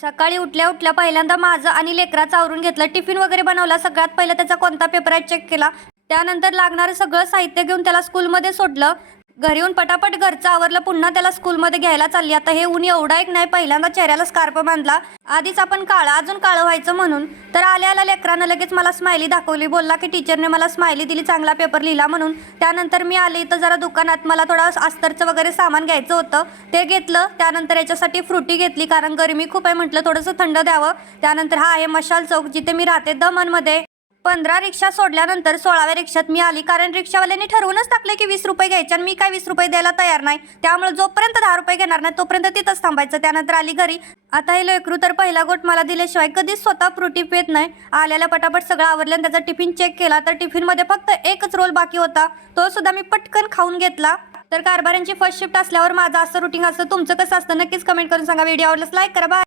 सकाळी उठल्या उठल्या पहिल्यांदा माझं आणि लेकराचं आवरून घेतलं. टिफिन वगैरे बनवला. सगळ्यात पहिलं त्याचा कोणता पेपर आहे चेक केला. त्यानंतर लागणारं सगळं साहित्य घेऊन त्याला स्कूलमध्ये सोडलं. घरी येऊन पटापट घरचं आवरलं. पुन्हा त्याला स्कूलमध्ये घ्यायला चालली. आता हे ऊन एवढा एक नाही. पहिल्यांदा चेहऱ्याला स्कार्फ बांधला. आधीच आपण काळं अजून काळं व्हायचं म्हणून. तर आल्या लेकरानं लगेच मला स्माइली दाखवली. बोलला की टीचरने मला स्माइली दिली, चांगला पेपर लिहिला म्हणून. त्यानंतर मी आले इथं जरा दुकानात. मला थोडा अस्तरचं वगैरे सामान घ्यायचं होतं, ते घेतलं. त्यानंतर याच्यासाठी फ्रुटी घेतली, कारण गरमी खूप आहे म्हटलं थोडंसं थंड द्यावं. त्यानंतर हा आहे मशाल चौक, जिथे मी राहते दमनमध्ये. 15 रिक्षा सोडल्यानंतर 16व्या रिक्षात मी आली, कारण रिक्षावाल्यांनी ठरवूनच टाकले की 20 रुपये घ्यायचे आणि मी काय 20 रुपये द्यायला तयार नाही. त्यामुळे जोपर्यंत 10 रुपये घेणार नाही तोपर्यंत तिथंच थांबायचं. त्यानंतर आली घरी. आता हे लेकरू तर पहिला गोट मला दिल्याशिवाय कधीच स्वतः फ्रुटी पित नाही. आल्याला पटापट सगळं आवरलं आणि त्याचा टिफिन चेक केला, तर टिफिनमध्ये फक्त एकच रोल बाकी होता. तो सुद्धा मी पटकन खाऊन घेतला. तर कारभाऱ्यांची फर्स्ट शिफ्ट असल्यावर माझं असं रुटीन असतं. तुमचं कसं असतं नक्कीच कमेंट करून सांगा. व्हिडिओ आवडल्यास लाईक करा. बाय.